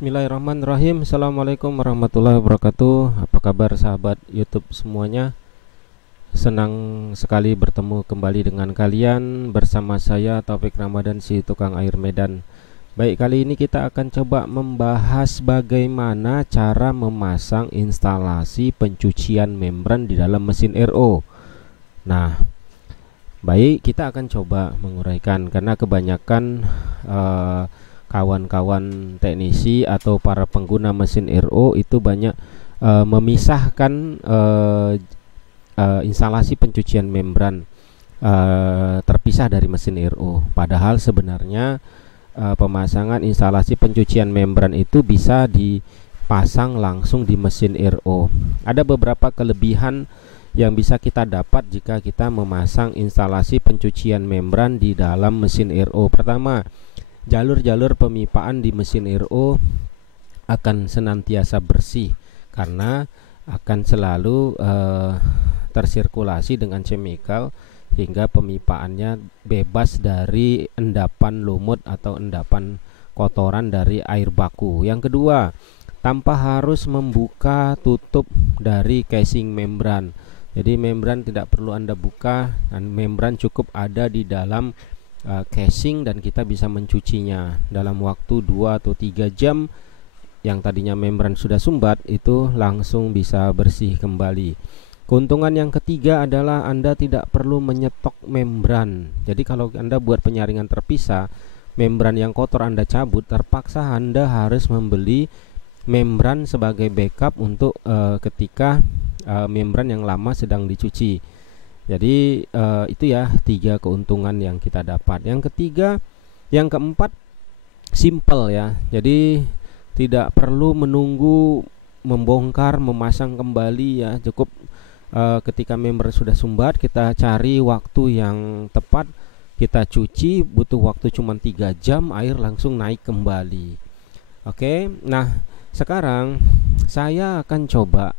Bismillahirrahmanirrahim. Assalamualaikum warahmatullahi wabarakatuh. Apa kabar sahabat YouTube semuanya? Senang sekali bertemu kembali dengan kalian. Bersama saya Taufik Ramadan, si tukang air Medan. Baik, kali ini kita akan coba membahas bagaimana cara memasang instalasi pencucian membran di dalam mesin RO. Nah, baik, kita akan coba menguraikan karena kebanyakan kawan-kawan teknisi atau para pengguna mesin RO itu banyak memisahkan instalasi pencucian membran terpisah dari mesin RO. Padahal sebenarnya pemasangan instalasi pencucian membran itu bisa dipasang langsung di mesin RO. Ada beberapa kelebihan yang bisa kita dapat jika kita memasang instalasi pencucian membran di dalam mesin RO. Pertama, jalur-jalur pemipaan di mesin RO akan senantiasa bersih karena akan selalu tersirkulasi dengan chemical hingga pemipaannya bebas dari endapan lumut atau endapan kotoran dari air baku. Yang kedua, tanpa harus membuka tutup dari casing membran. Jadi membran tidak perlu Anda buka, dan membran cukup ada di dalam casing dan kita bisa mencucinya dalam waktu 2 atau 3 jam. Yang tadinya membran sudah sumbat itu langsung bisa bersih kembali. Keuntungan yang ketiga adalah Anda tidak perlu menyetok membran. Jadi kalau Anda buat penyaringan terpisah, membran yang kotor Anda cabut, terpaksa Anda harus membeli membran sebagai backup untuk ketika membran yang lama sedang dicuci. Jadi itu ya 3 keuntungan yang kita dapat. Yang keempat, simple ya. Jadi tidak perlu menunggu membongkar, memasang kembali ya. Cukup ketika membran sudah sumbat, kita cari waktu yang tepat, kita cuci, butuh waktu cuma 3 jam, air langsung naik kembali. Oke, nah sekarang saya akan coba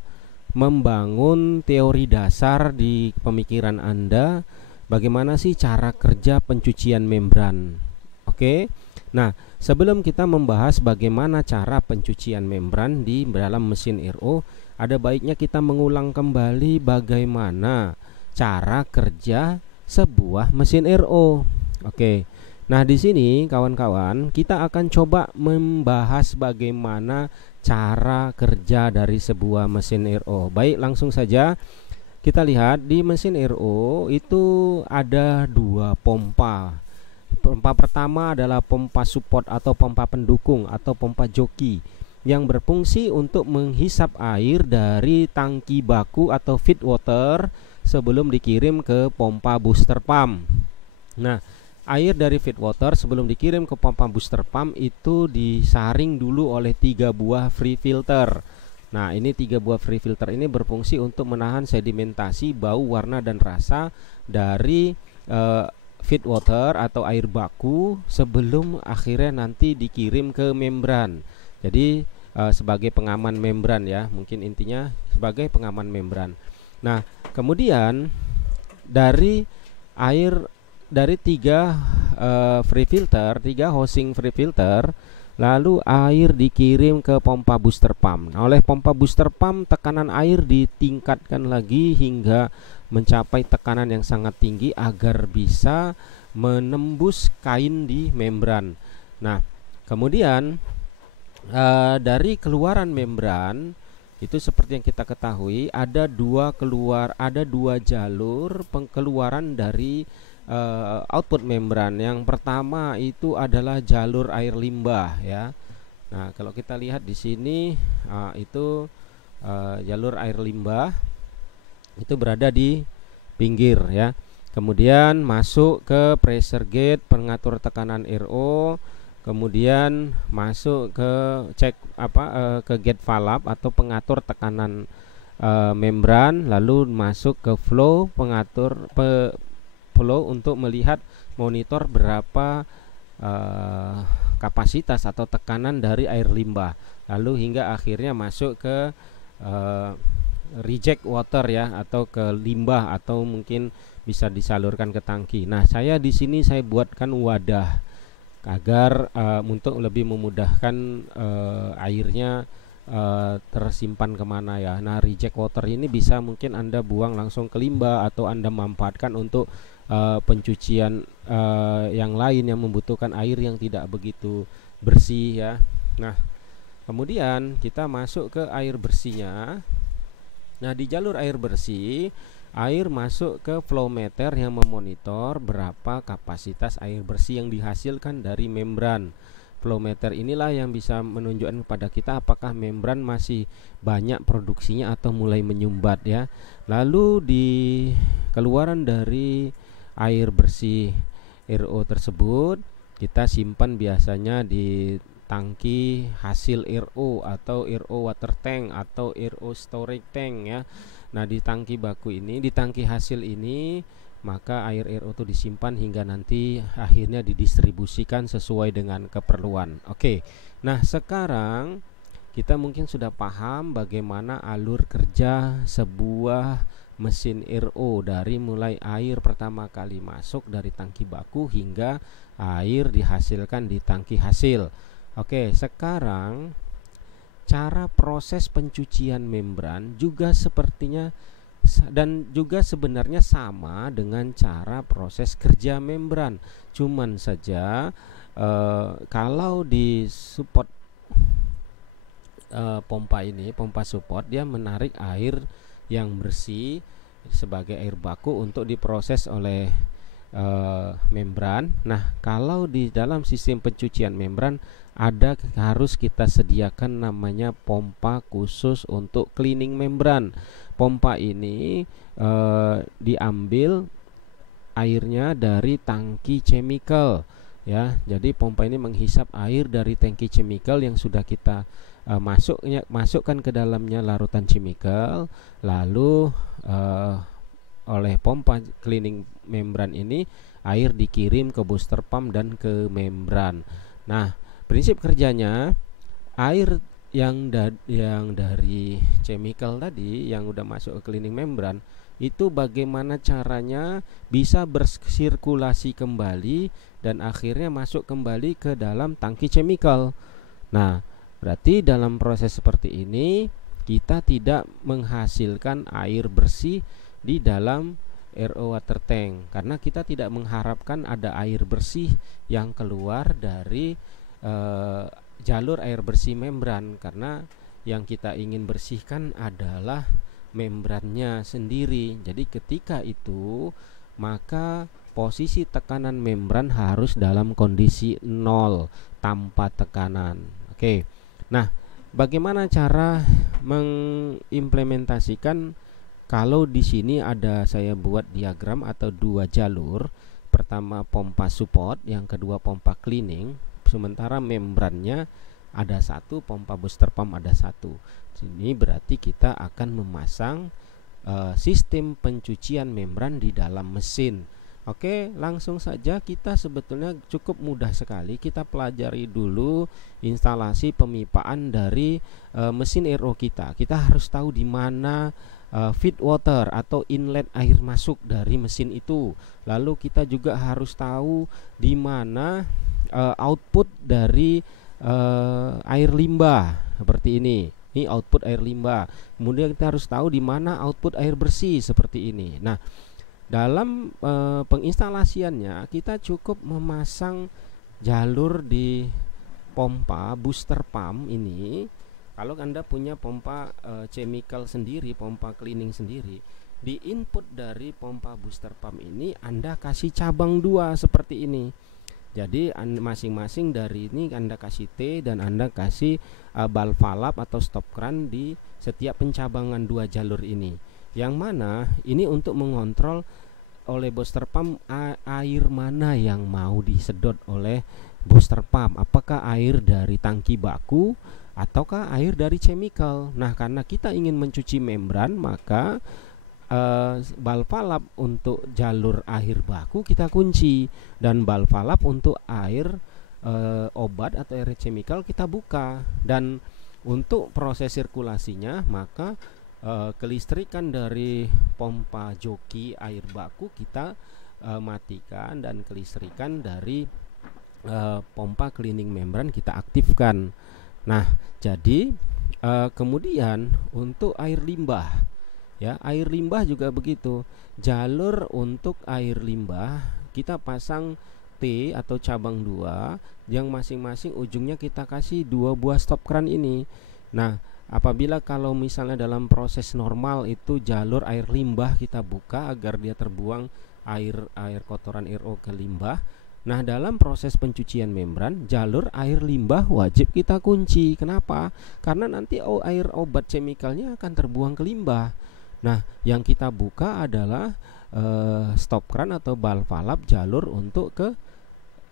membangun teori dasar di pemikiran Anda bagaimana sih cara kerja pencucian membran. Oke. Nah, sebelum kita membahas bagaimana cara pencucian membran di dalam mesin RO, ada baiknya kita mengulang kembali bagaimana cara kerja sebuah mesin RO. Oke. Nah, di sini kawan-kawan, kita akan coba membahas bagaimana cara kerja dari sebuah mesin RO. Baik, langsung saja kita lihat di mesin RO itu ada 2 pompa. Pompa pertama adalah pompa support atau pompa pendukung atau pompa joki yang berfungsi untuk menghisap air dari tangki baku atau feed water sebelum dikirim ke pompa booster pump. Nah, air dari feed water sebelum dikirim ke pompa booster pump itu disaring dulu oleh 3 buah free filter. Nah, ini 3 buah free filter ini berfungsi untuk menahan sedimentasi, bau, warna, dan rasa dari feed water atau air baku sebelum akhirnya nanti dikirim ke membran. Jadi sebagai pengaman membran ya, mungkin intinya sebagai pengaman membran. Nah, kemudian dari 3 free filter, 3 housing free filter, lalu air dikirim ke pompa booster pump. Nah, oleh pompa booster pump tekanan air ditingkatkan lagi hingga mencapai tekanan yang sangat tinggi agar bisa menembus kain di membran. Nah, kemudian dari keluaran membran itu seperti yang kita ketahui ada 2 jalur pengeluaran dari output membran. Yang pertama itu adalah jalur air limbah ya. Nah, kalau kita lihat di sini itu jalur air limbah itu berada di pinggir ya. Kemudian masuk ke pressure gauge pengatur tekanan RO, kemudian masuk ke ke gate valve atau pengatur tekanan membran, lalu masuk ke flow pengatur flow untuk melihat monitor berapa kapasitas atau tekanan dari air limbah, lalu hingga akhirnya masuk ke reject water ya, atau ke limbah, atau mungkin bisa disalurkan ke tangki. Nah, saya di sini saya buatkan wadah agar untuk lebih memudahkan airnya tersimpan kemana ya. Nah, reject water ini bisa mungkin Anda buang langsung ke limbah atau Anda manfaatkan untuk pencucian yang lain yang membutuhkan air yang tidak begitu bersih ya. Nah, kemudian kita masuk ke air bersihnya. Nah, di jalur air bersih, air masuk ke flow meter yang memonitor berapa kapasitas air bersih yang dihasilkan dari membran. Flow meter inilah yang bisa menunjukkan kepada kita apakah membran masih banyak produksinya atau mulai menyumbat ya. Lalu di keluaran dari air bersih RO tersebut kita simpan biasanya di tangki hasil RO atau RO water tank atau RO storage tank ya. Nah, di tangki baku ini, di tangki hasil ini, maka air RO itu disimpan hingga nanti akhirnya didistribusikan sesuai dengan keperluan. Oke. Nah, sekarang kita mungkin sudah paham bagaimana alur kerja sebuah mesin RO dari mulai air pertama kali masuk dari tangki baku hingga air dihasilkan di tangki hasil. Oke, sekarang cara proses pencucian membran juga sepertinya dan juga sebenarnya sama dengan cara proses kerja membran. Cuman saja kalau di support pompa ini, pompa support, dia menarik air yang bersih sebagai air baku untuk diproses oleh membran. Nah, kalau di dalam sistem pencucian membran harus kita sediakan namanya pompa khusus untuk cleaning membran. Pompa ini diambil airnya dari tangki chemical ya. Jadi pompa ini menghisap air dari tangki chemical yang sudah kita masukkan ke dalamnya larutan chemical, lalu oleh pompa cleaning membran ini air dikirim ke booster pump dan ke membran. Nah, prinsip kerjanya air yang dari chemical tadi yang udah masuk ke cleaning membran itu bagaimana caranya bisa bersirkulasi kembali dan akhirnya masuk kembali ke dalam tangki chemical. Nah, berarti dalam proses seperti ini kita tidak menghasilkan air bersih di dalam RO water tank karena kita tidak mengharapkan ada air bersih yang keluar dari jalur air bersih membran, karena yang kita ingin bersihkan adalah membrannya sendiri. Jadi ketika itu maka posisi tekanan membran harus dalam kondisi 0 tanpa tekanan. Oke. Nah, bagaimana cara mengimplementasikan kalau di sini ada saya buat diagram atau dua jalur. Pertama pompa support, yang kedua pompa cleaning. Sementara membrannya ada satu, pompa booster pump ada satu. Ini berarti kita akan memasang sistem pencucian membran di dalam mesin. Oke, langsung saja kita sebetulnya cukup mudah sekali. Kita pelajari dulu instalasi pemipaan dari mesin RO kita. Kita harus tahu di mana feed water atau inlet air masuk dari mesin itu. Lalu kita juga harus tahu di mana output dari air limbah seperti ini. Ini output air limbah. Kemudian kita harus tahu di mana output air bersih seperti ini. Nah, dalam penginstalasiannya kita cukup memasang jalur di pompa booster pump ini. Kalau Anda punya pompa chemical sendiri, pompa cleaning sendiri, di input dari pompa booster pump ini Anda kasih cabang 2 seperti ini. Jadi masing-masing dari ini Anda kasih T dan Anda kasih valve atau stop crank di setiap pencabangan 2 jalur ini. Yang mana ini untuk mengontrol oleh booster pump air mana yang mau disedot oleh booster pump. Apakah air dari tangki baku ataukah air dari chemical. Nah, karena kita ingin mencuci membran, maka valve untuk jalur air baku kita kunci dan valve untuk air obat atau air chemical kita buka. Dan untuk proses sirkulasinya maka kelistrikan dari pompa joki air baku kita matikan dan kelistrikan dari pompa cleaning membran kita aktifkan. Nah, jadi kemudian untuk air limbah, ya, air limbah juga begitu. Jalur untuk air limbah kita pasang T atau cabang 2 yang masing-masing ujungnya kita kasih 2 buah stop kran ini. Nah, apabila kalau misalnya dalam proses normal itu jalur air limbah kita buka agar dia terbuang air kotoran RO ke limbah. Nah, dalam proses pencucian membran, jalur air limbah wajib kita kunci. Kenapa? Karena nanti air obat chemicalnya akan terbuang ke limbah. Nah, yang kita buka adalah stop kran atau valve jalur untuk ke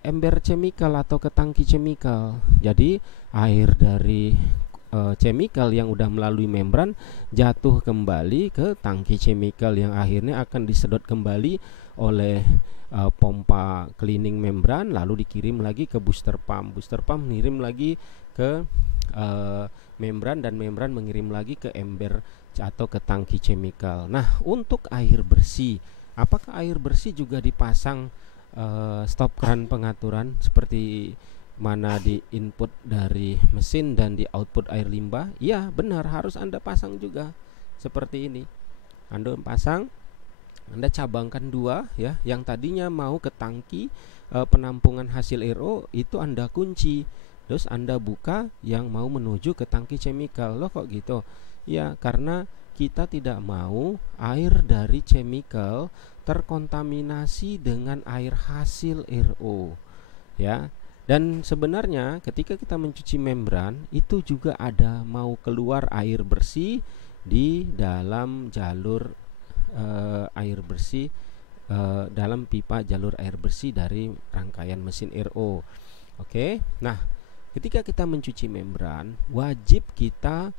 ember chemical atau ke tangki chemical. Jadi air dari chemical yang udah melalui membran jatuh kembali ke tangki chemical yang akhirnya akan disedot kembali oleh pompa cleaning membran, lalu dikirim lagi ke booster pump. Booster pump mengirim lagi ke membran dan membran mengirim lagi ke ember atau ke tangki chemical. Nah, untuk air bersih, apakah air bersih juga dipasang stop kran pengaturan seperti mana di input dari mesin dan di output air limbah? Ya, benar, harus Anda pasang juga seperti ini. Anda pasang, Anda cabangkan 2 ya, yang tadinya mau ke tangki penampungan hasil RO itu Anda kunci. Terus Anda buka yang mau menuju ke tangki chemical. Loh, kok gitu? Ya, karena kita tidak mau air dari chemical terkontaminasi dengan air hasil RO. Ya. Dan sebenarnya ketika kita mencuci membran itu juga ada mau keluar air bersih di dalam jalur air bersih dalam pipa jalur air bersih dari rangkaian mesin RO. Oke. Nah, ketika kita mencuci membran, wajib kita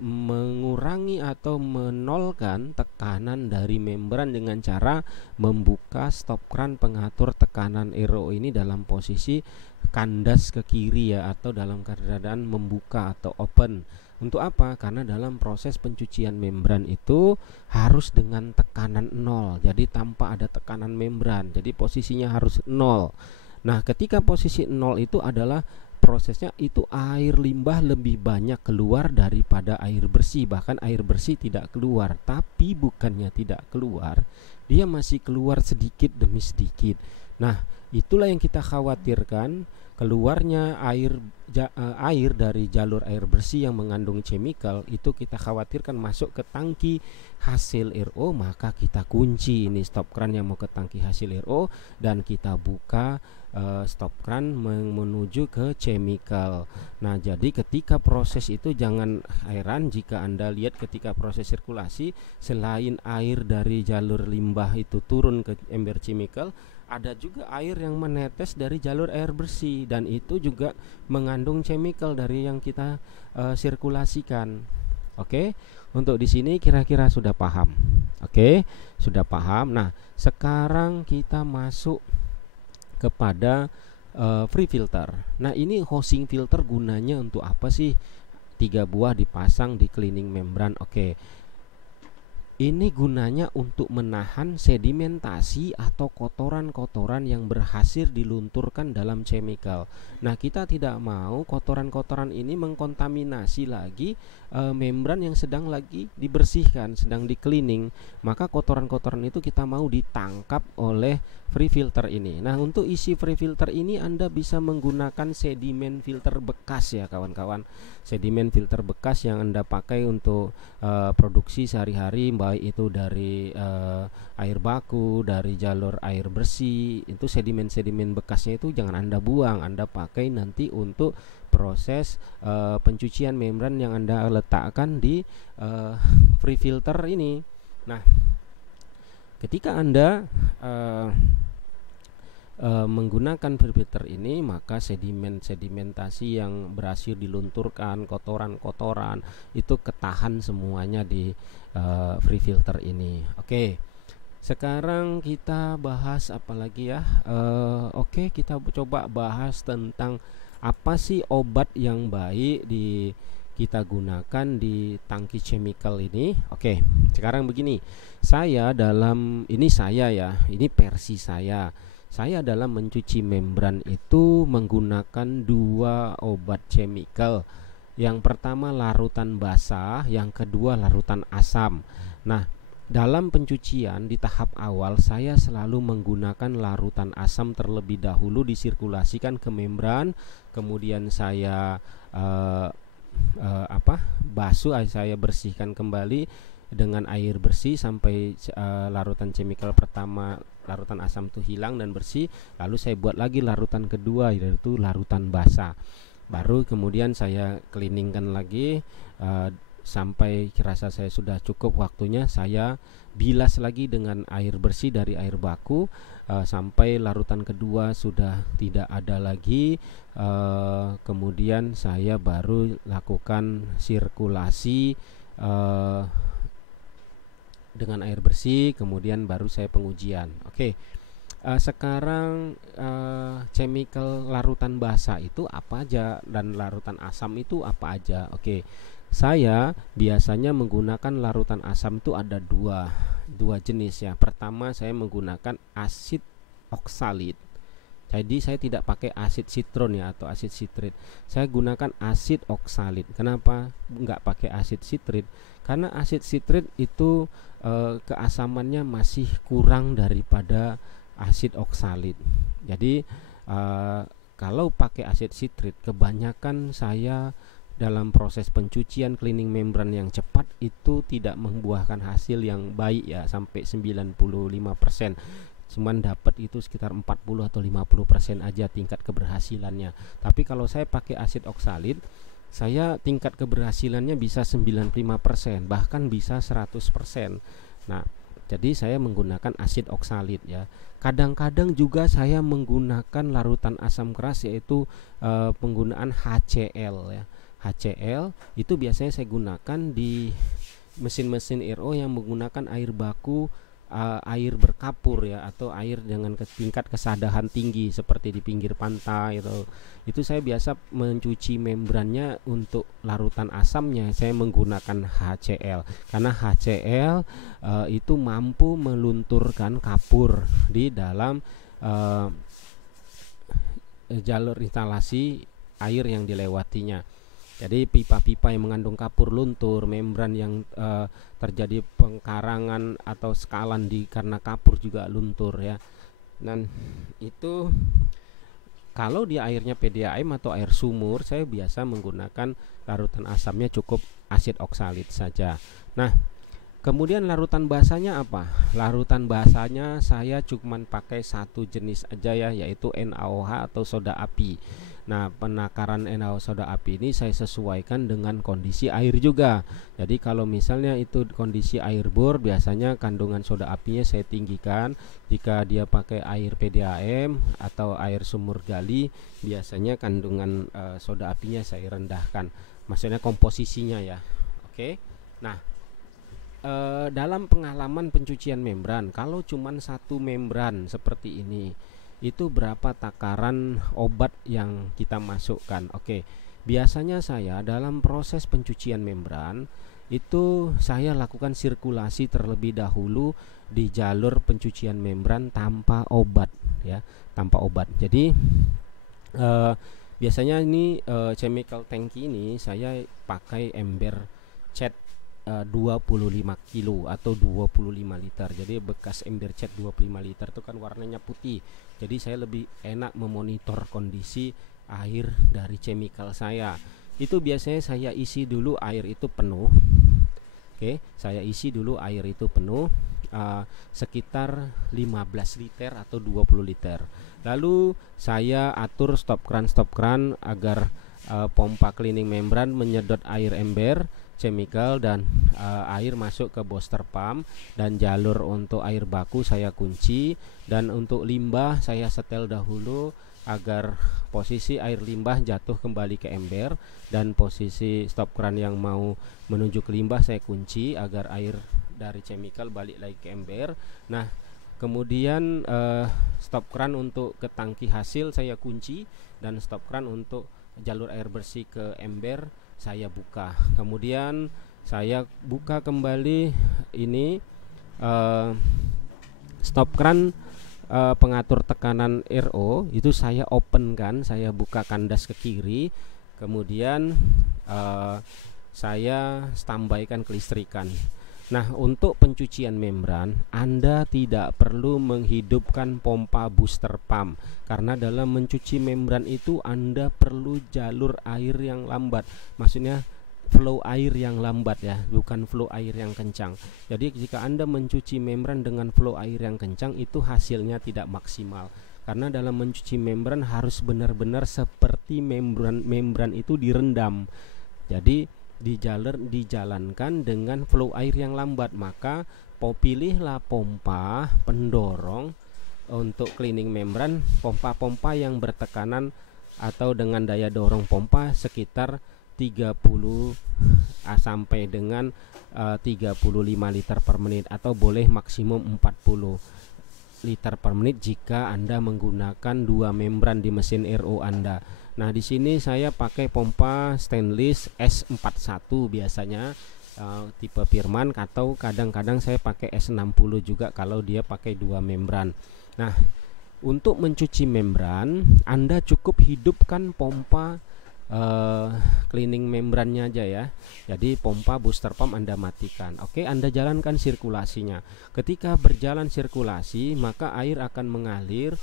mengurangi atau menolkan tekanan dari membran dengan cara membuka stop kran pengatur tekanan RO ini dalam posisi kandas ke kiri ya, atau dalam keadaan membuka atau open. Untuk apa? Karena dalam proses pencucian membran itu harus dengan tekanan 0. Jadi tanpa ada tekanan membran. Jadi posisinya harus 0. Nah, ketika posisi 0 itu adalah prosesnya itu air limbah lebih banyak keluar daripada air bersih. Bahkan air bersih tidak keluar. Tapi bukannya tidak keluar, dia masih keluar sedikit demi sedikit. Nah, itulah yang kita khawatirkan, keluarnya air dari jalur air bersih yang mengandung chemical itu kita khawatirkan masuk ke tangki hasil RO. Maka kita kunci ini stop kran yang mau ke tangki hasil RO dan kita buka stop kran menuju ke chemical. Nah, jadi ketika proses itu jangan heran jika Anda lihat ketika proses sirkulasi, selain air dari jalur limbah itu turun ke ember chemical, ada juga air yang menetes dari jalur air bersih dan itu juga mengandung chemical dari yang kita sirkulasikan. Oke, untuk di sini kira-kira sudah paham. Oke, sudah paham. Nah, sekarang kita masuk kepada free filter. Nah, ini hosing filter gunanya untuk apa sih? 3 buah dipasang di cleaning membran. Oke. Ini gunanya untuk menahan sedimentasi atau kotoran-kotoran yang berhasil dilunturkan dalam chemical. Nah, kita tidak mau kotoran-kotoran ini mengkontaminasi lagi membran yang sedang lagi dibersihkan, sedang di cleaning. Maka kotoran-kotoran itu kita mau ditangkap oleh free filter ini. Nah, untuk isi free filter ini Anda bisa menggunakan sedimen filter bekas ya kawan-kawan. Sedimen filter bekas yang Anda pakai untuk produksi sehari-hari, baik itu dari air baku, dari jalur air bersih. Itu sedimen-sedimen bekasnya itu jangan Anda buang, Anda pakai nanti untuk proses pencucian membran yang Anda letakkan di free filter ini. Nah, ketika Anda menggunakan free filter ini, maka sedimentasi yang berhasil dilunturkan, kotoran-kotoran itu ketahan semuanya di free filter ini. Oke, sekarang kita bahas apa lagi ya? Oke, kita coba bahas tentang apa sih obat yang baik kita gunakan di tangki chemical ini. Oke, sekarang begini, ini versi saya. saya dalam mencuci membran itu menggunakan dua obat chemical. Yang pertama larutan basah, yang kedua larutan asam. Nah, dalam pencucian di tahap awal saya selalu menggunakan larutan asam terlebih dahulu, disirkulasikan ke membran, kemudian saya basuh, saya bersihkan kembali dengan air bersih sampai larutan chemical pertama, larutan asam itu hilang dan bersih. Lalu saya buat lagi larutan kedua, yaitu larutan basah. Baru kemudian saya cleaningkan lagi sampai rasa saya sudah cukup waktunya, saya bilas lagi dengan air bersih dari air baku sampai larutan kedua sudah tidak ada lagi. Kemudian saya baru lakukan sirkulasi dengan air bersih, kemudian baru saya pengujian. Oke. Sekarang chemical larutan basah itu apa aja dan larutan asam itu apa aja? Oke. Saya biasanya menggunakan larutan asam itu ada dua jenis ya. Pertama, saya menggunakan asid oksalit. Jadi saya tidak pakai asid sitron ya atau asid sitrit. Saya gunakan asid oksalit. Kenapa nggak pakai asid sitrit? Karena asid sitrit itu keasamannya masih kurang daripada asid oksalit. Jadi kalau pakai asid sitrit, kebanyakan saya dalam proses pencucian cleaning membran yang cepat itu tidak membuahkan hasil yang baik ya, sampai 95%. Cuman dapat itu sekitar 40 atau 50% aja tingkat keberhasilannya. Tapi kalau saya pakai asid oksalit, saya tingkat keberhasilannya bisa 95%, bahkan bisa 100%. Nah, jadi saya menggunakan asid oksalit ya. Kadang-kadang juga saya menggunakan larutan asam keras, yaitu penggunaan HCl ya. HCl itu biasanya saya gunakan di mesin-mesin RO yang menggunakan air baku, air berkapur ya, atau air dengan tingkat kesadahan tinggi seperti di pinggir pantai itu saya biasa mencuci membrannya. Untuk larutan asamnya saya menggunakan HCl karena HCl itu mampu melunturkan kapur di dalam jalur instalasi air yang dilewatinya. Jadi pipa-pipa yang mengandung kapur luntur, membran yang terjadi pengkarangan atau sekalan karena kapur juga luntur ya. Dan itu kalau di airnya PDAM atau air sumur, saya biasa menggunakan larutan asamnya cukup asid oksalit saja. Nah, kemudian larutan basahnya apa? Larutan basahnya saya cuma pakai satu jenis aja ya, yaitu NaOH atau soda api. Nah, penakaran NaOH soda api ini saya sesuaikan dengan kondisi air juga. Jadi kalau misalnya itu kondisi air bor, biasanya kandungan soda apinya saya tinggikan. Jika dia pakai air PDAM atau air sumur gali, biasanya kandungan soda apinya saya rendahkan. Maksudnya komposisinya ya. Oke. Nah, dalam pengalaman pencucian membran, kalau cuman satu membran seperti ini, itu berapa takaran obat yang kita masukkan? Oke, biasanya saya dalam proses pencucian membran itu saya lakukan sirkulasi terlebih dahulu di jalur pencucian membran tanpa obat ya, tanpa obat. Jadi biasanya ini chemical tanki ini saya pakai ember cat 25 kilo atau 25 liter. Jadi bekas ember cat 25 liter itu kan warnanya putih. Jadi saya lebih enak memonitor kondisi air dari chemical saya. Itu biasanya saya isi dulu air itu penuh. Oke, saya isi dulu air itu penuh sekitar 15 liter atau 20 liter. Lalu saya atur stop kran agar pompa cleaning membran menyedot air ember chemical dan air masuk ke booster pump, dan jalur untuk air baku saya kunci, dan untuk limbah saya setel dahulu agar posisi air limbah jatuh kembali ke ember, dan posisi stop kran yang mau menuju ke limbah saya kunci agar air dari chemical balik lagi ke ember. Nah, kemudian stop kran untuk ke tangki hasil saya kunci, dan stop kran untuk jalur air bersih ke ember saya buka. Kemudian saya buka kembali ini stop kran pengatur tekanan RO itu saya open kan, saya buka kandas ke kiri, kemudian saya standby-kan kelistrikan. Nah, untuk pencucian membran Anda tidak perlu menghidupkan pompa booster pump, karena dalam mencuci membran itu Anda perlu jalur air yang lambat, maksudnya flow air yang lambat ya, bukan flow air yang kencang. Jadi jika Anda mencuci membran dengan flow air yang kencang itu hasilnya tidak maksimal, karena dalam mencuci membran harus benar-benar seperti membran itu direndam. Jadi dijalankan dengan flow air yang lambat. Maka pilihlah pompa pendorong untuk cleaning membran, pompa-pompa yang bertekanan atau dengan daya dorong pompa sekitar 30 sampai dengan 35 liter per menit, atau boleh maksimum 40 liter per menit jika Anda menggunakan 2 membran di mesin RO Anda. Nah, di sini saya pakai pompa stainless S41 biasanya, tipe Firman, atau kadang-kadang saya pakai S60 juga kalau dia pakai 2 membran. Nah, untuk mencuci membran Anda cukup hidupkan pompa cleaning membrannya aja ya. Jadi pompa booster pump Anda matikan. Oke, Anda jalankan sirkulasinya. Ketika berjalan sirkulasi, maka air akan mengalir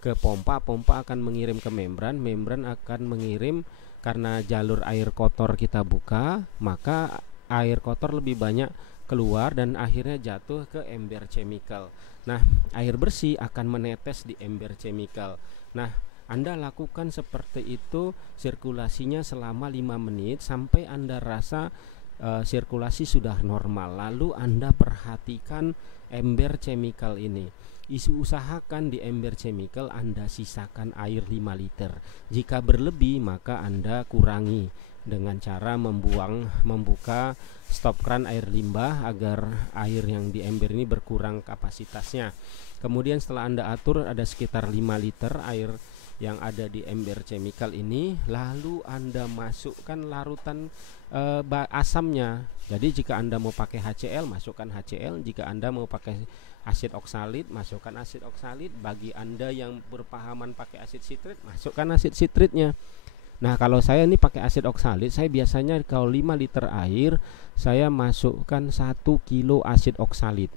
ke pompa, pompa akan mengirim ke membran, membran akan mengirim, karena jalur air kotor kita buka, maka air kotor lebih banyak keluar dan akhirnya jatuh ke ember chemical. Nah, air bersih akan menetes di ember chemical. Nah, Anda lakukan seperti itu sirkulasinya selama 5 menit sampai Anda rasa sirkulasi sudah normal. Lalu Anda perhatikan ember chemical ini. Usahakan di ember chemical Anda sisakan air 5 liter. Jika berlebih maka Anda kurangi dengan cara membuka stop keran air limbah agar air yang di ember ini berkurang kapasitasnya. Kemudian setelah Anda atur ada sekitar 5 liter air yang ada di ember chemical ini, lalu Anda masukkan larutan asamnya. Jadi jika Anda mau pakai HCl, masukkan HCl. Jika Anda mau pakai asid oksalit, masukkan asid oksalit. Bagi Anda yang berpahaman pakai asid sitrit, masukkan asid sitritnya. Nah, kalau saya ini pakai asid oksalit, saya biasanya kalau 5 liter air saya masukkan 1 kilo asid oksalit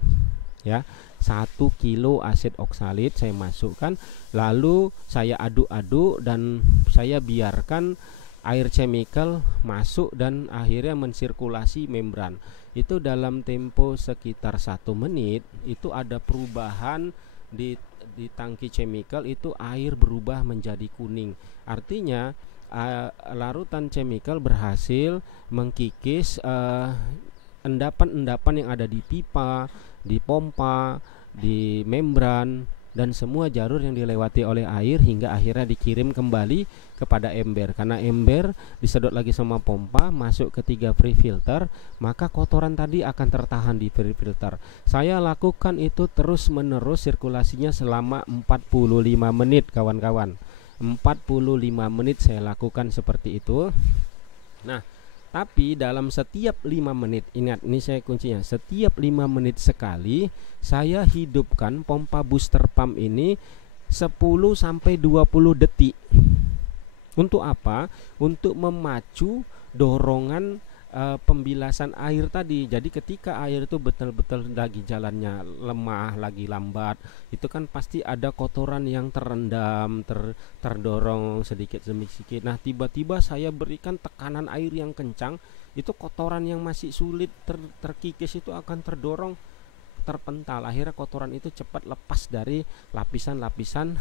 ya. 1 kilo asid oksalit saya masukkan, lalu saya aduk-aduk dan saya biarkan air chemical masuk dan akhirnya mensirkulasi membran. Itu dalam tempo sekitar 1 menit itu ada perubahan di tangki chemical, itu air berubah menjadi kuning. Artinya larutan chemical berhasil mengkikis endapan-endapan yang ada di pipa, di pompa, di membran, dan semua jalur yang dilewati oleh air hingga akhirnya dikirim kembali kepada ember. Karena ember disedot lagi sama pompa, masuk ke 3 free filter, maka kotoran tadi akan tertahan di free filter. Saya lakukan itu terus menerus sirkulasinya selama 45 menit kawan-kawan. 45 menit saya lakukan seperti itu. Nah, tapi dalam setiap 5 menit, ingat ini saya kuncinya, setiap 5 menit sekali saya hidupkan pompa booster pump ini 10 sampai 20 detik. Untuk apa? Untuk memacu dorongan pembilasan air tadi. Jadi ketika air itu betul-betul lagi jalannya lemah, lagi lambat, itu kan pasti ada kotoran yang terendam, terdorong sedikit demi sedikit. Nah, tiba-tiba saya berikan tekanan air yang kencang, itu kotoran yang masih sulit terkikis itu akan terdorong, terpental. Akhirnya kotoran itu cepat lepas dari lapisan-lapisan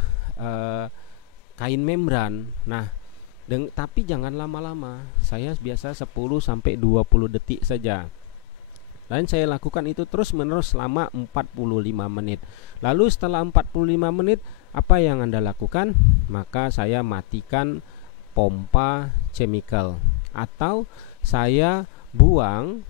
kain membran. Nah, tapi jangan lama-lama. Saya biasa 10 sampai 20 detik saja. Dan saya lakukan itu terus-menerus selama 45 menit. Lalu setelah 45 menit, apa yang Anda lakukan? Maka saya matikan pompa chemical, atau saya buang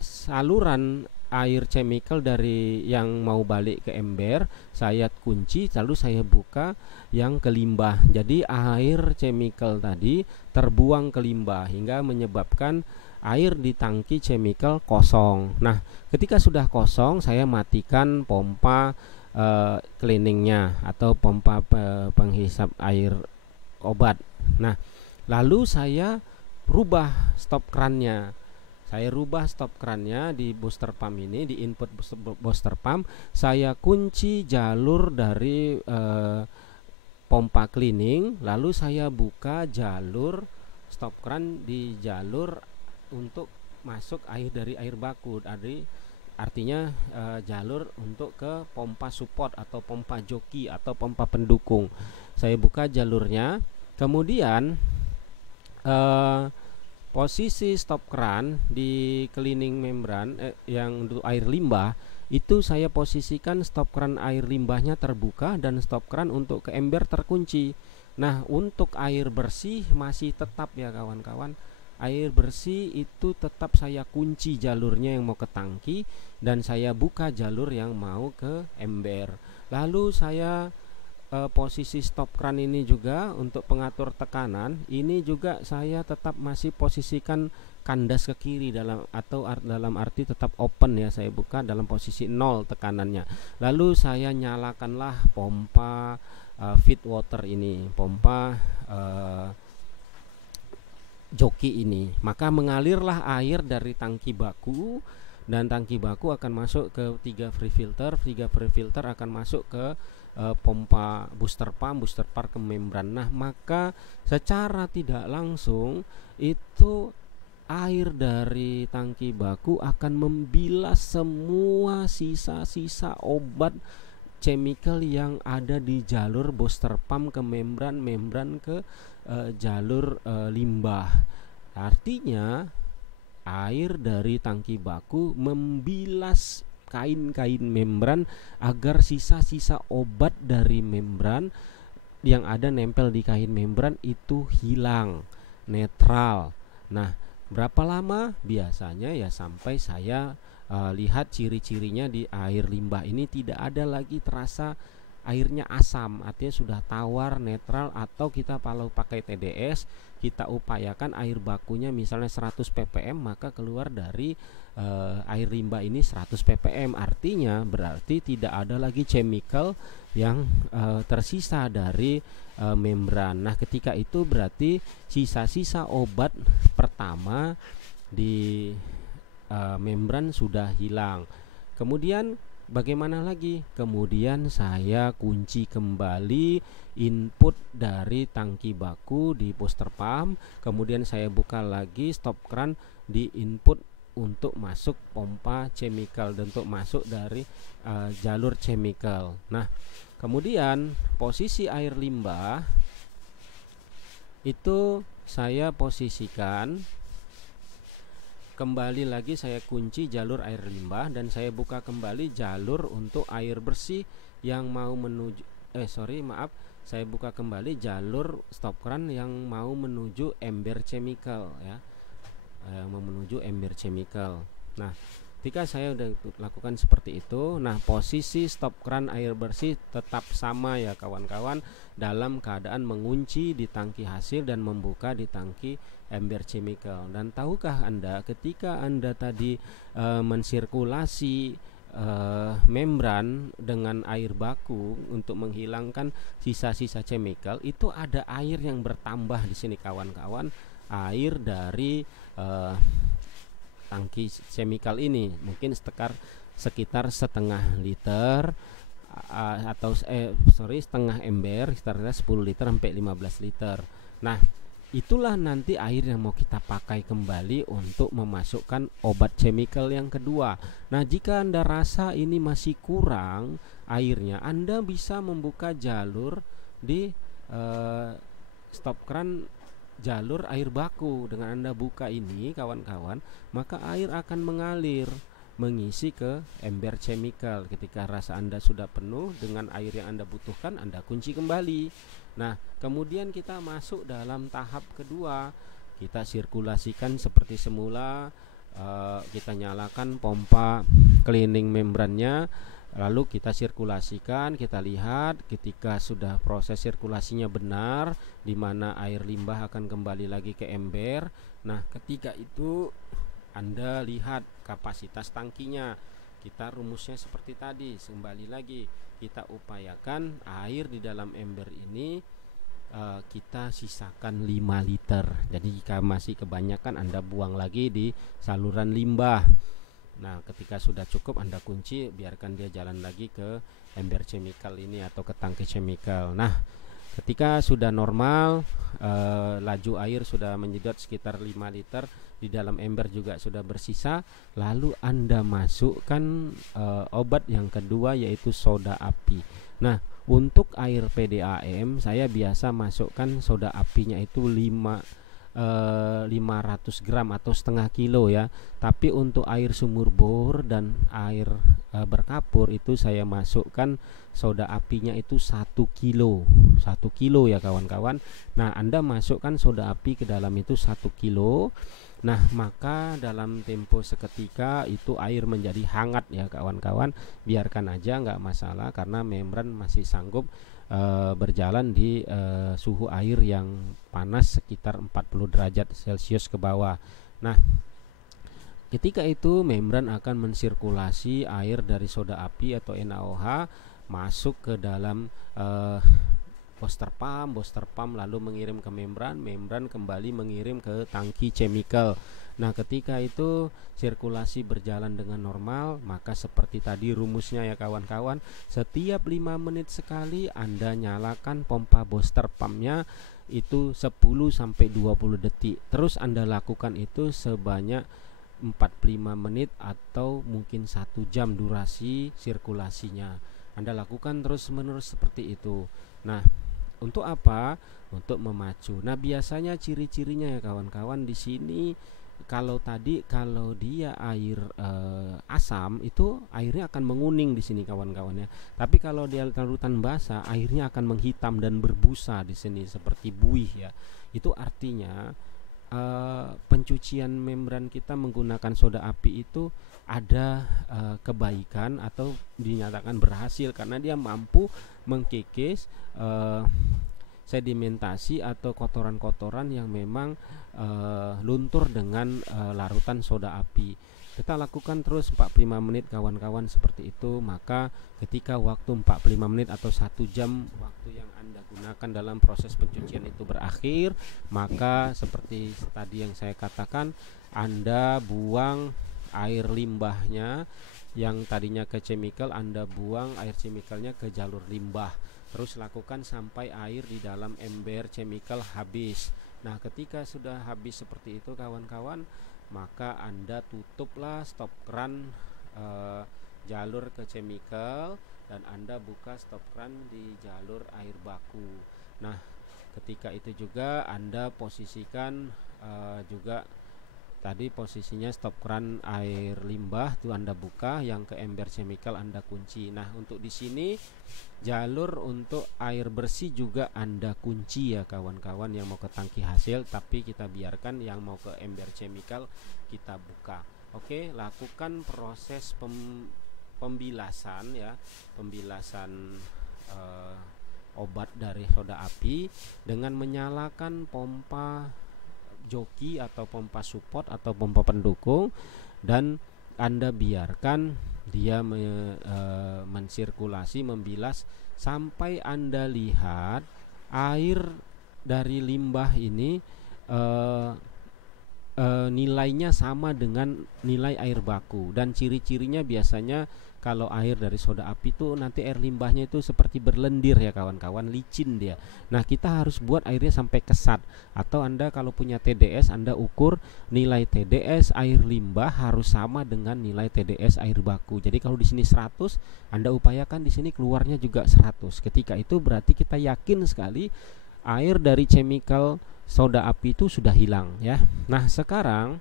saluran air chemical dari yang mau balik ke ember, saya kunci lalu saya buka yang ke limbah. Jadi air chemical tadi terbuang ke limbah hingga menyebabkan air di tangki chemical kosong. Nah, ketika sudah kosong, saya matikan pompa cleaningnya atau pompa penghisap air obat. Nah, lalu saya rubah stop krannya. Saya rubah stop krannya di booster pump ini, di input booster pump. Saya kunci jalur dari pompa cleaning, lalu saya buka jalur stop kran di jalur untuk masuk air dari air baku. Artinya jalur untuk ke pompa support atau pompa joki atau pompa pendukung. Saya buka jalurnya, kemudian posisi stop kran di cleaning membran yang untuk air limbah itu saya posisikan stop kran air limbahnya terbuka dan stop kran untuk ke ember terkunci. Nah, untuk air bersih masih tetap ya kawan-kawan. Air bersih itu tetap saya kunci jalurnya yang mau ke tangki dan saya buka jalur yang mau ke ember. Lalu saya posisi stop kran ini juga untuk pengatur tekanan, ini juga saya tetap masih posisikan kandas ke kiri dalam arti tetap open ya, saya buka dalam posisi 0 tekanannya. Lalu saya nyalakanlah pompa feed water ini, pompa joki ini, maka mengalirlah air dari tangki baku dan tangki baku akan masuk ke 3 free filter akan masuk ke pompa booster pump ke membran. Nah, maka secara tidak langsung itu air dari tangki baku akan membilas semua sisa-sisa obat chemical yang ada di jalur booster pump ke membran ke jalur limbah. Artinya air dari tangki baku membilas kain-kain membran agar sisa-sisa obat dari membran yang ada nempel di kain membran itu hilang, netral. Nah, berapa lama? Biasanya ya sampai saya lihat ciri-cirinya di air limbah ini tidak ada lagi terasa airnya asam, artinya sudah tawar, netral. Atau kita kalau pakai TDS, kita upayakan air bakunya misalnya 100 ppm, maka keluar dari air limbah ini 100 ppm. Artinya berarti tidak ada lagi chemical yang tersisa dari membran. Nah, ketika itu berarti sisa-sisa obat pertama di membran sudah hilang. Kemudian bagaimana lagi? Kemudian saya kunci kembali input dari tangki baku di booster pump. Kemudian saya buka lagi stop kran di input untuk masuk pompa chemical dan untuk masuk dari jalur chemical. Nah, kemudian posisi air limbah itu saya posisikan kembali lagi, saya kunci jalur air limbah dan saya buka kembali jalur untuk air bersih yang mau menuju saya buka kembali jalur stop kran yang mau menuju ember chemical ya, yang mau menuju ember chemical. Nah, ketika saya udah lakukan seperti itu, nah posisi stop kran air bersih tetap sama ya kawan-kawan, dalam keadaan mengunci di tangki hasil dan membuka di tangki ember chemical. Dan tahukah Anda ketika Anda tadi mensirkulasi membran dengan air baku untuk menghilangkan sisa-sisa chemical, itu ada air yang bertambah di sini kawan-kawan, air dari tangki chemical ini mungkin sekitar setengah liter setengah ember, sekitar 10 liter sampai 15 liter. Nah, itulah nanti air yang mau kita pakai kembali untuk memasukkan obat chemical yang kedua. Nah, jika Anda rasa ini masih kurang airnya, Anda bisa membuka jalur di stop kran jalur air baku. Dengan Anda buka ini kawan-kawan, maka air akan mengalir mengisi ke ember chemical. Ketika rasa Anda sudah penuh dengan air yang Anda butuhkan, Anda kunci kembali. Nah, kemudian kita masuk dalam tahap kedua. Kita sirkulasikan seperti semula, kita nyalakan pompa cleaning membrannya, lalu kita sirkulasikan. Kita lihat ketika sudah proses sirkulasinya benar, di mana air limbah akan kembali lagi ke ember. Nah, ketika itu Anda lihat kapasitas tangkinya. Kita rumusnya seperti tadi, kembali lagi kita upayakan air di dalam ember ini kita sisakan 5 liter. Jadi jika masih kebanyakan, Anda buang lagi di saluran limbah. Nah, ketika sudah cukup, Anda kunci, biarkan dia jalan lagi ke ember chemical ini atau ke tangki chemical. Nah, ketika sudah normal, laju air sudah menyedot sekitar 5 liter, di dalam ember juga sudah bersisa, lalu Anda masukkan obat yang kedua, yaitu soda api. Nah, untuk air PDAM saya biasa masukkan soda apinya itu 500 gram atau setengah kilo ya. Tapi untuk air sumur bor dan air berkapur itu saya masukkan soda apinya itu 1 kilo ya kawan-kawan. Nah, Anda masukkan soda api ke dalam itu 1 kilo. Nah, maka dalam tempo seketika itu air menjadi hangat ya kawan-kawan. Biarkan aja, nggak masalah, karena membran masih sanggup berjalan di suhu air yang panas sekitar 40 derajat Celcius ke bawah. Nah, ketika itu membran akan mensirkulasi air dari soda api atau NaOH masuk ke dalam booster pump lalu mengirim ke membran kembali mengirim ke tangki chemical. Nah, ketika itu sirkulasi berjalan dengan normal, maka seperti tadi rumusnya ya kawan-kawan, setiap 5 menit sekali Anda nyalakan pompa booster pumpnya itu 10 sampai 20 detik. Terus Anda lakukan itu sebanyak 45 menit atau mungkin 1 jam durasi sirkulasinya. Anda lakukan terus-menerus seperti itu. Nah, untuk apa? Untuk memacu. Nah, biasanya ciri-cirinya ya kawan-kawan, di sini kalau dia air asam, itu airnya akan menguning di sini kawan-kawan ya. Tapi kalau dia larutan basah, airnya akan menghitam dan berbusa di sini seperti buih ya. Itu artinya pencucian membran kita menggunakan soda api itu ada kebaikan atau dinyatakan berhasil, karena dia mampu mengkikis sedimentasi atau kotoran-kotoran yang memang luntur dengan larutan soda api. Kita lakukan terus 45 menit kawan-kawan seperti itu. Maka ketika waktu 45 menit atau 1 jam waktu yang Anda gunakan dalam proses pencucian itu berakhir, maka seperti tadi yang saya katakan, Anda buang air limbahnya yang tadinya ke chemical, Anda buang air chemicalnya ke jalur limbah. Terus lakukan sampai air di dalam ember chemical habis. Nah, ketika sudah habis seperti itu kawan-kawan, maka Anda tutuplah stop keran jalur ke chemical dan Anda buka stop keran di jalur air baku. Nah, ketika itu juga Anda posisikan juga tadi posisinya stop keran air limbah itu Anda buka, yang ke ember chemical Anda kunci. Nah, untuk di sini jalur untuk air bersih juga Anda kunci ya kawan-kawan, yang mau ke tangki hasil, tapi kita biarkan yang mau ke ember chemical kita buka. Oke, lakukan proses pembilasan ya, pembilasan obat dari soda api dengan menyalakan pompa joki atau pompa support atau pompa pendukung, dan Anda biarkan dia mensirkulasi, membilas sampai Anda lihat air dari limbah ini nilainya sama dengan nilai air baku. Dan ciri-cirinya biasanya kalau air dari soda api itu nanti air limbahnya itu seperti berlendir ya kawan-kawan, licin dia. Nah, kita harus buat airnya sampai kesat. Atau Anda kalau punya TDS, Anda ukur nilai TDS air limbah harus sama dengan nilai TDS air baku. Jadi kalau di sini 100, Anda upayakan di sini keluarnya juga 100. Ketika itu berarti kita yakin sekali air dari chemical soda api itu sudah hilang ya. Nah, sekarang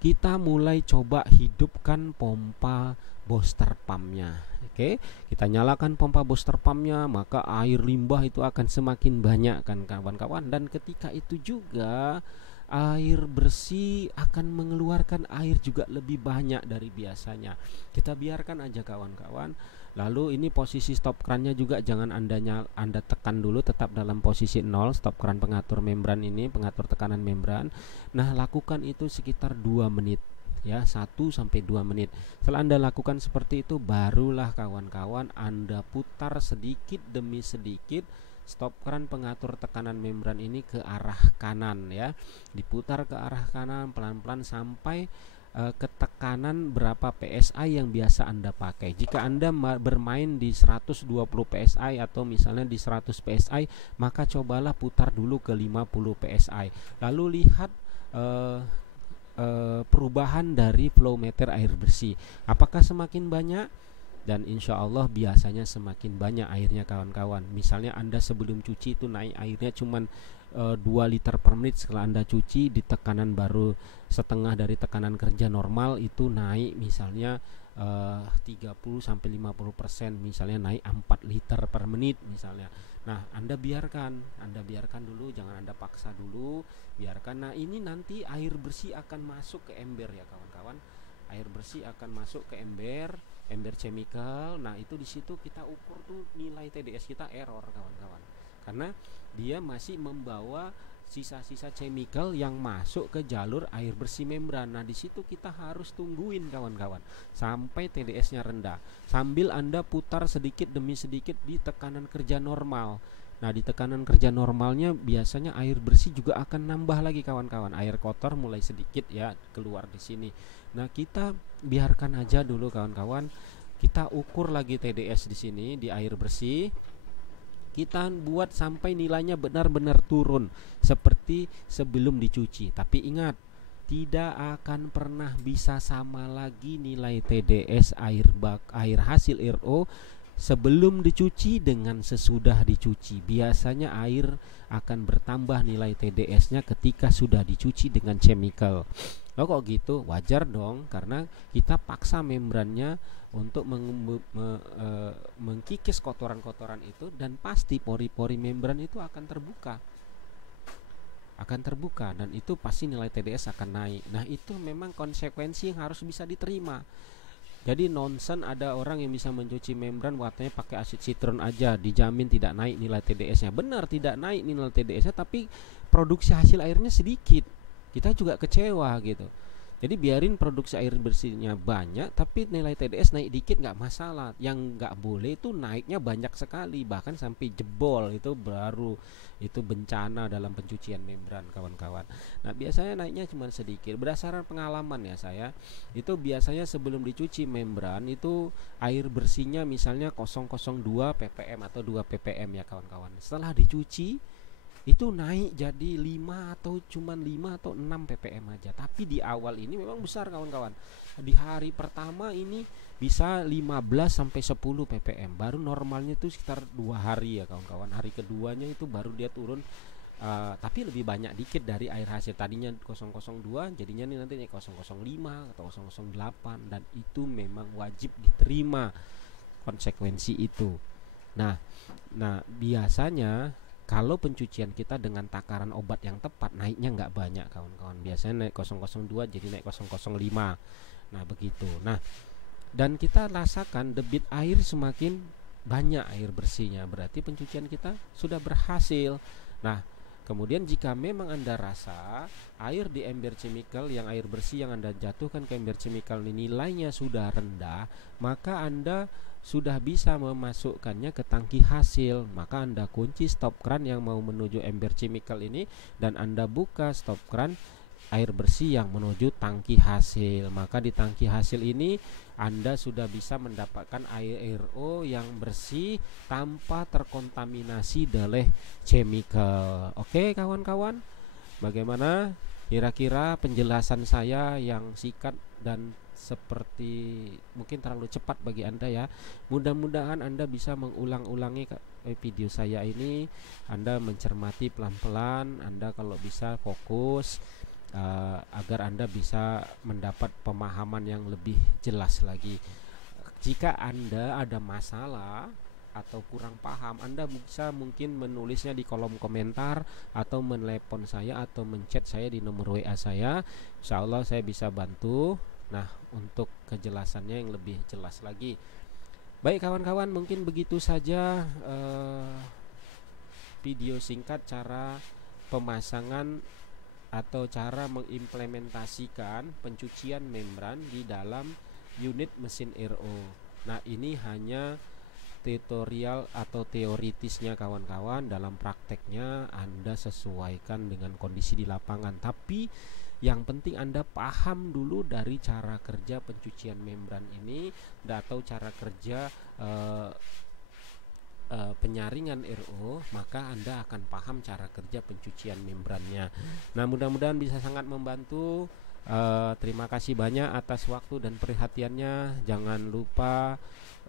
kita mulai coba hidupkan pompa booster pumpnya. Oke, kita nyalakan pompa booster pumpnya, maka air limbah itu akan semakin banyak kan kawan-kawan. Dan ketika itu juga air bersih akan mengeluarkan air juga lebih banyak dari biasanya. Kita biarkan aja kawan-kawan. Lalu ini posisi stop kerannya juga jangan Anda tekan dulu, tetap dalam posisi 0 stop keran pengatur membran ini, pengatur tekanan membran. Nah, lakukan itu sekitar 2 menit ya, 1 sampai 2 menit. Setelah Anda lakukan seperti itu, barulah kawan-kawan Anda putar sedikit demi sedikit stop keran pengatur tekanan membran ini ke arah kanan ya. Diputar ke arah kanan pelan-pelan sampai ke tekanan berapa PSI yang biasa Anda pakai. Jika Anda bermain di 120 PSI atau misalnya di 100 PSI, maka cobalah putar dulu ke 50 PSI. Lalu lihat perubahan dari flow meter air bersih. Apakah semakin banyak? Dan insya Allah biasanya semakin banyak airnya kawan-kawan. Misalnya Anda sebelum cuci itu naik airnya cuman 2 liter per menit. Setelah Anda cuci di tekanan baru setengah dari tekanan kerja normal, itu naik misalnya 30 sampai 50%, misalnya naik 4 liter per menit misalnya. Nah, Anda biarkan dulu, jangan Anda paksa dulu, biarkan. Nah, ini nanti air bersih akan masuk ke ember ya kawan-kawan. Air bersih akan masuk ke ember chemical. Nah, itu di situ kita ukur tuh nilai TDS kita error kawan-kawan. Karena dia masih membawa sisa-sisa chemical yang masuk ke jalur air bersih membran. Nah, di situ kita harus tungguin kawan-kawan sampai TDS-nya rendah. Sambil Anda putar sedikit demi sedikit di tekanan kerja normal. Nah, di tekanan kerja normalnya biasanya air bersih juga akan nambah lagi kawan-kawan. Air kotor mulai sedikit ya keluar di sini. Nah, kita biarkan aja dulu kawan-kawan. Kita ukur lagi TDS di sini di air bersih. Kita buat sampai nilainya benar-benar turun seperti sebelum dicuci. Tapi ingat, tidak akan pernah bisa sama lagi nilai TDS air hasil RO sebelum dicuci dengan sesudah dicuci. Biasanya air akan bertambah nilai TDS-nya ketika sudah dicuci dengan chemical. Oh, kok gitu? Wajar dong, karena kita paksa membrannya untuk mengkikis kotoran-kotoran itu, dan pasti pori-pori membran itu akan terbuka. Dan itu pasti nilai TDS akan naik. Nah, itu memang konsekuensi yang harus bisa diterima. Jadi nonsen ada orang yang bisa mencuci membran warnanya pakai asid sitron aja, dijamin tidak naik nilai TDS-nya. Benar, tidak naik nilai TDS-nya, tapi produksi hasil airnya sedikit. Kita juga kecewa gitu. Jadi biarin produksi air bersihnya banyak, tapi nilai TDS naik dikit nggak masalah. Yang nggak boleh itu naiknya banyak sekali, bahkan sampai jebol. Itu baru itu bencana dalam pencucian membran kawan-kawan. Nah, biasanya naiknya cuma sedikit. Berdasarkan pengalaman ya saya, itu biasanya sebelum dicuci membran itu air bersihnya misalnya 0,02 ppm atau 2 ppm ya kawan-kawan. Setelah dicuci itu naik jadi 5 atau cuman 5 atau 6 ppm aja. Tapi di awal ini memang besar kawan-kawan. Di hari pertama ini bisa 15 sampai 10 ppm. Baru normalnya itu sekitar 2 hari ya kawan-kawan. Hari keduanya itu baru dia turun, tapi lebih banyak dikit dari air hasil. Tadinya 002 jadinya nih nanti 005 atau 008, dan itu memang wajib diterima konsekuensi itu. Nah, biasanya kalau pencucian kita dengan takaran obat yang tepat, naiknya nggak banyak kawan-kawan. Biasanya naik 002 jadi naik 005. Nah, begitu. Nah, dan kita rasakan debit air semakin banyak air bersihnya, berarti pencucian kita sudah berhasil. Nah, kemudian jika memang Anda rasa air di ember chemical, yang air bersih yang Anda jatuhkan ke ember chemical ini nilainya sudah rendah, maka Anda sudah bisa memasukkannya ke tangki hasil. Maka Anda kunci stop keran yang mau menuju ember chemical ini, dan Anda buka stop keran air bersih yang menuju tangki hasil. Maka di tangki hasil ini Anda sudah bisa mendapatkan air RO yang bersih tanpa terkontaminasi oleh chemical. Oke kawan-kawan, bagaimana kira-kira penjelasan saya yang singkat dan seperti mungkin terlalu cepat bagi Anda ya. Mudah-mudahan Anda bisa mengulang-ulangi video saya ini. Anda mencermati pelan-pelan, Anda kalau bisa fokus, agar Anda bisa mendapat pemahaman yang lebih jelas lagi. Jika Anda ada masalah, atau kurang paham, Anda bisa mungkin menulisnya di kolom komentar atau menelepon saya atau menchat saya di nomor WA saya. Insya Allah saya bisa bantu. Nah, untuk kejelasannya yang lebih jelas lagi. Baik kawan-kawan, mungkin begitu saja video singkat cara pemasangan atau cara mengimplementasikan pencucian membran di dalam unit mesin RO. Nah, ini hanya tutorial atau teoritisnya kawan-kawan. Dalam prakteknya Anda sesuaikan dengan kondisi di lapangan. Tapi yang penting Anda paham dulu dari cara kerja pencucian membran ini atau cara kerja penyaringan RO, maka Anda akan paham cara kerja pencucian membrannya. Nah, mudah-mudahan bisa sangat membantu. Terima kasih banyak atas waktu dan perhatiannya. Jangan lupa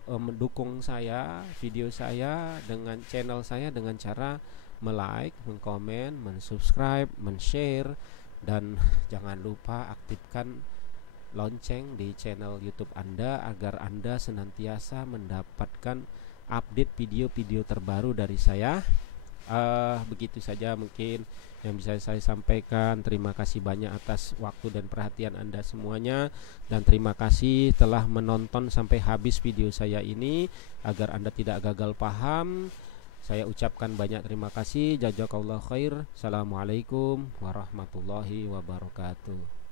mendukung saya, video saya dengan channel saya dengan cara like, mengkomen, mensubscribe, men-share, dan jangan lupa aktifkan lonceng di channel YouTube Anda agar Anda senantiasa mendapatkan update video-video terbaru dari saya. Begitu saja mungkin yang bisa saya sampaikan. Terima kasih banyak atas waktu dan perhatian Anda semuanya, dan terima kasih telah menonton sampai habis video saya ini. Agar Anda tidak gagal paham, saya ucapkan banyak terima kasih. Jazakallahu khair. Assalamualaikum warahmatullahi wabarakatuh.